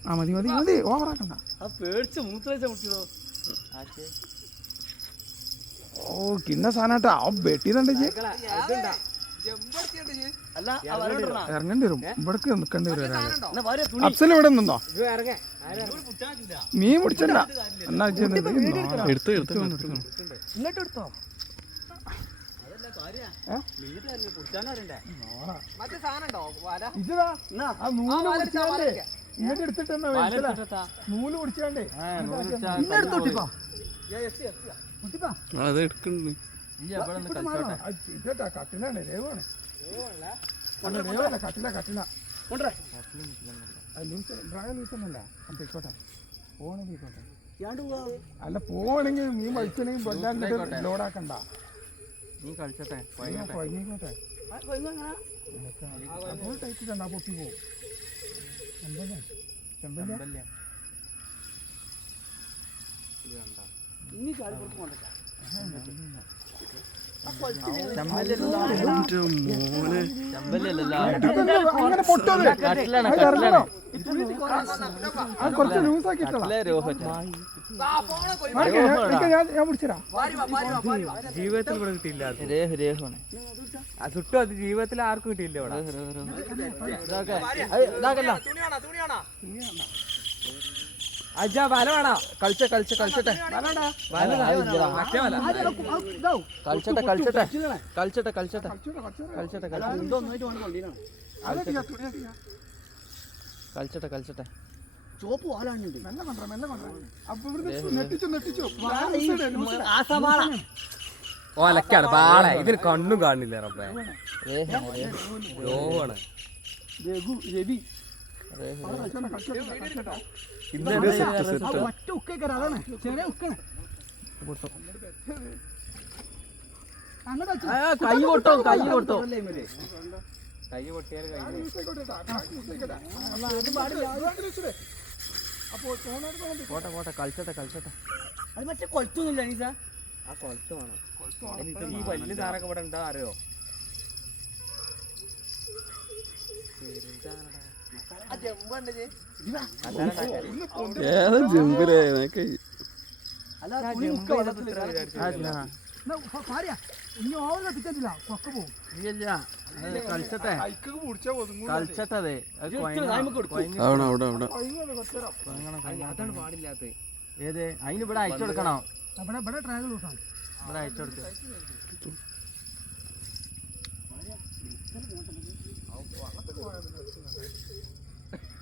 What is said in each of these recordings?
ആ മതി മതി മതി. ഓവറാക്കണ്ട. ആ പേടിച്ച് മൂത്രയിച്ച മുട്ടിയോ ഓ കിണ്ണ സാധനട്ടാ. ആ വരണ്ടാ ഇറങ്ങേണ്ടി വരും. ഇവിടക്ക് നിൽക്കേണ്ടി വരും അഫ്സൽ ഇവിടെ നിന്നോ? മീൻ പിടിച്ചണ്ട എന്നാ? എടുത്തു? എടുത്തു ഇങ്ങോട്ട് എടുത്തോ. ഇതാ. പിടിച്ചാണ്ടേ ഇങ്ങോട്ട് എടുത്തിട്ട് എന്നാ മനസ്സിലാ? നൂൽ പിടിച്ചാണ്ടേ. ഇന്നെടുത്തോട്ടിക്കോ അത് എടുക്കണ്ട്. ഇതാ കട്ടിലാണ് രേവാണ് അല്ല രേവല്ല കട്ടില കട്ടില. പോവാണെങ്കിൽ നീ വല്ലാണ്ട് ലോഡാക്കണ്ട. നീ കളിച്ചോട്ടെ ടൈറ്റ് കണ്ടാ പൊട്ടി പോവും അങ്ങനെ പൊട്ടത് കുറച്ച് ലൂസ് ജീവിതത്തിൽ ഇവിടെ കിട്ടിയില്ല സുട്ടു അത് ജീവിതത്തിൽ ആർക്കും കിട്ടിയില്ല ഇവിടെ. അജാ വല വേണോ കളിച്ച കളിച്ച. കളിച്ചട്ടെ കളിച്ചട്ടെ. കളിച്ചട്ടെ കളിച്ചട്ടെ. കളിച്ചട്ടെ കളിച്ചട്ടെ. കളിച്ചട്ടെ കളിച്ചട്ടെ കളിച്ചട്ടെ. ചോപ്പ് വാലാണുണ്ട് മെല്ലെ കൊണ്ടുവരാ മെല്ലെ കൊണ്ടുവരാ. അപ്പൊ ഇവിടുന്ന് നെട്ടിച്ചു നെട്ടിച്ചു ലൂസ് ഇട്, ലൂസ് ഇട്. ആസമാള ഓലക്കാണ് പാള ഇതിന് കണ്ണും കാണില്ല റബ്ബേ. രോഹാണ് രഘു രവി. കളിച്ചോട്ടെ, കളിച്ചോട്ടെ, കളിച്ചോട്ടെ. ഒറ്റ ഉക്കേക്കാര അതാണ്. ചെറിയ ഉക്കാണ് കൈ പൊട്ടോ കൈ പൊട്ടോ. കൈ പൊട്ടിയാൽ കൈ അപ്പോൾ. പോട്ടെ പോട്ടെ കളിച്ചോട്ടെ കളിച്ചോട്ടെ. അത് മറ്റേ കൊളത്തൊന്നുമില്ല അനീസ. ആ കൊളത്ത് വേണം. ഈ വലിയ സാറൊക്കെ ഇവിടെ ഉണ്ടാ അറിയോ? ജമ്പ് ഏതാ ജമ്പരേ അല്ല വെള്ളത്തിലിട്ടാ. ഇനി ഓവർ കൊക്ക ഇല്ല കളിച്ചട്ടെ. അതാണ് പാടില്ലാത്ത. ഏത്? അതിന് ഇവിടെ അയച്ചു കൊടുക്കണോ? ഇവിടെ ഇവിടെ ട്രാഗ് ലൂസാണ് ഇവിടെ അയച്ചു കൊടുക്ക.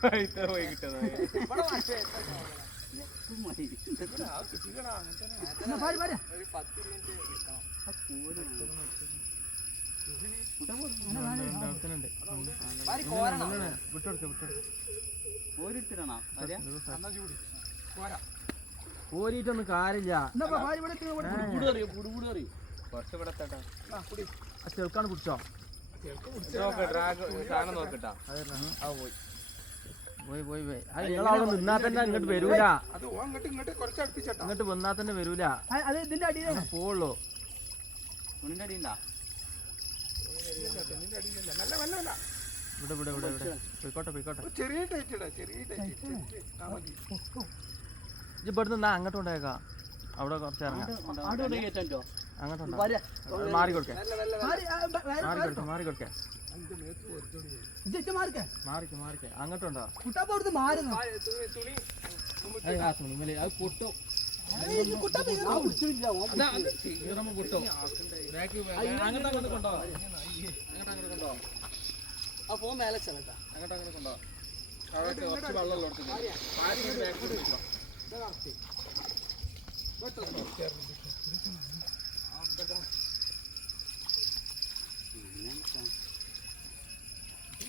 വിട്ടുകൊടുക്ക പോരിട്ടൊന്നും കാര്യമില്ല അറിയോ പുടുപുട് അറിയോ കുറച്ച് ഇവിടെ എത്തട്ടെ ആ ചെറുക്കാണ് പിടിച്ചോ പോയി പോയി പോയി. അത് നിങ്ങളവിടെ നിന്നാ തന്നെ ഇങ്ങോട്ട് വരൂല. അത് ഓ അങ്ങോട്ട് ഇങ്ങോട്ട് കുറച്ച് അടുപ്പിച്ചട്ടാ. ഇങ്ങോട്ട് വന്നാ തന്നെ വരൂല. അത് ഇതിന്റെ അടിയിലാണ്. പോവുള്ളൂ. തുണിന്റെ അടി ഉണ്ടാ നല്ല നല്ല നല്ല ഇവിടെ ഇവിടെ ഇവിടെ ഇവിടെ. പോയിക്കോട്ടെ പോയിക്കോട്ടെ. ഒരു ചെറിയ ടൈറ്റ് ഇടാ ചെറിയ ടൈറ്റ് ആ മതി. ഇജ്ജ് ഇവിടെ നിന്നാ അങ്ങോട്ട് കൊണ്ടേക്കാം അവിടെ കുറച്ച് ഇറങ്ങാം. അങ്ങോട്ടുണ്ടോ മാറി കൊടുക്കേ. മാറി കൊടുക്കേ മാറി കൊടുക്കേ. അങ്ങോട്ടുണ്ടോ? അത് ആ തുണിമേൽ അത് പൊട്ടും. അപ്പൊ മേലെ ചെല്ലട്ടാ. അങ്ങോട്ട് അങ്ങോട്ട് കൊണ്ടോ. കുറച്ച് വെള്ളമുള്ള അതിനെന്തോ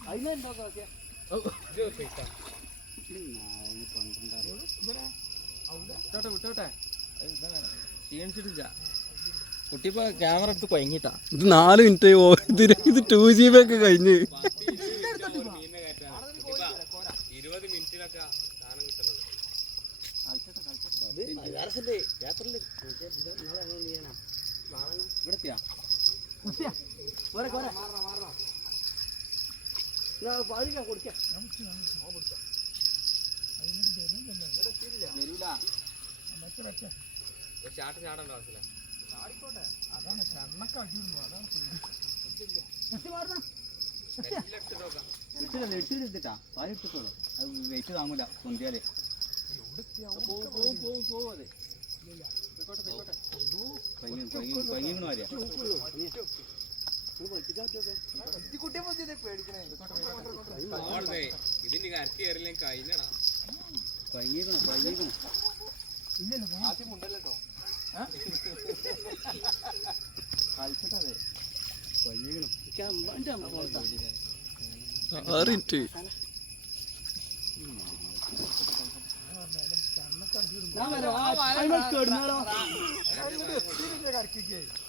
നോക്കിയാ വിട്ടോട്ടെ വിട്ടോട്ടെ. ക്ഷീണിച്ചിട്ടില്ല കുട്ടി ഇപ്പൊ ക്യാമറ എടുത്ത് കൊയങ്ങിട്ടാ. ഇത് നാല് മിനിറ്റ് ഇത് ടു ജി ബി ഒക്കെ കഴിഞ്ഞ്. പാലിക്കാൻ കൊടുക്കാം. ചാട്ടം ചാടണ്ട ആവശ്യമില്ല. ചാടിക്കോട്ടെ. അതാണ് ചണ്ണക്ക അടിയുള്ളൂ അതാണ് നെട്ടിട്ടെടുത്തിട്ടാ പാൽ ഇട്ടിട്ടോളൂ അത് വെയിറ്റ് താങ്ങൂല പൊന്തിയാലേ. പോവും പോവും പോവും പോവും അതെ കൊയ്യണ അറിയാം ഇതിന്റെ കരക്ക് കയറില്ലെങ്കിൽ കഴിഞ്ഞാ പൈങ്ങീക്കണം പൈങ്ങീക്കണം ആറ് മിനിറ്റ് അത് കൊച്ചില്ലെങ്കിൽ ഇവിടെ വെച്ചിട്ടുണ്ട് വലിച്ചല്ല അത് ചെറുപ്പം ചെറുക്കി കഴിച്ചേ അല്ല വലിച്ച വലിച്ച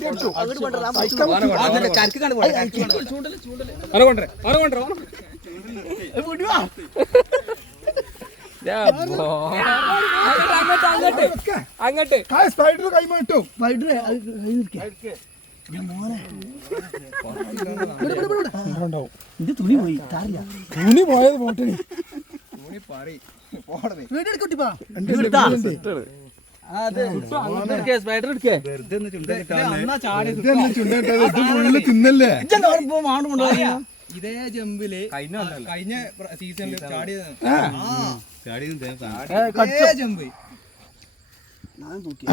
അടിച്ചു അങ്ങോട്ട് അങ്ങോട്ട്. കായ സ്പൈഡർ കൈമാറ്റു തുണി പോയി തുണി പോയത് പോട്ടെ. തിന്നല്ലേ? ഇതേ ജമ്പിൽ കഴിഞ്ഞ കഴിഞ്ഞ ചാടിയത്. ചാടിയത് ജമ്പ്.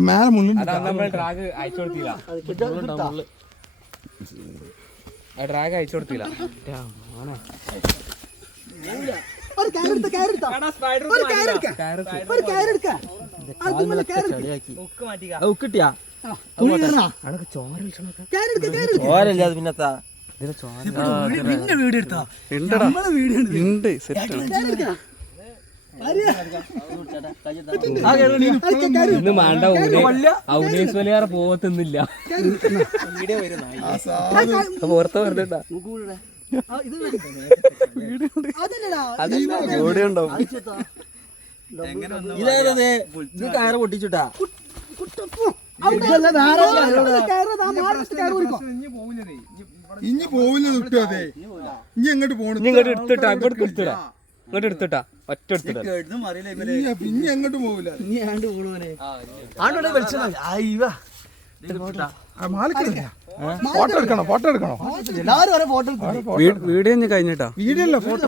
മേലെ നമ്മൾ ഡ്രാഗ് അയച്ചു കൊടുത്തില്ല. ഡ്രാഗ് അയച്ചു കൊടുത്തില്ല. കിട്ടിയാ ഓരല്ലേ അത് പിന്നത്താ? പിന്നെ വീട് എടുത്താ. ഉണ്ടടാ. ഉണ്ട് സെറ്റ് ഇന്ന് വേണ്ട ഔനേസ് പുറത്ത് ഇത് കയറ് പൊട്ടിച്ചുട്ടാ. ഇനി പോവില്ല. ഇനി എങ്ങോട്ട് ഇങ്ങോട്ട് എടുത്തിട്ടാ. ഇങ്ങോട്ട് എടുത്തിടാ. ഇങ്ങോട്ട് എടുത്തിട്ടാ. ഒറ്റ ഇനി എങ്ങോട്ട് പോവില്ല ഫോട്ടോ. എടുക്കണം? ഫോട്ടോ എടുക്കണോ? വീഡിയോ കഴിഞ്ഞിട്ടാ? വീഡിയോ അല്ല ഫോട്ടോ.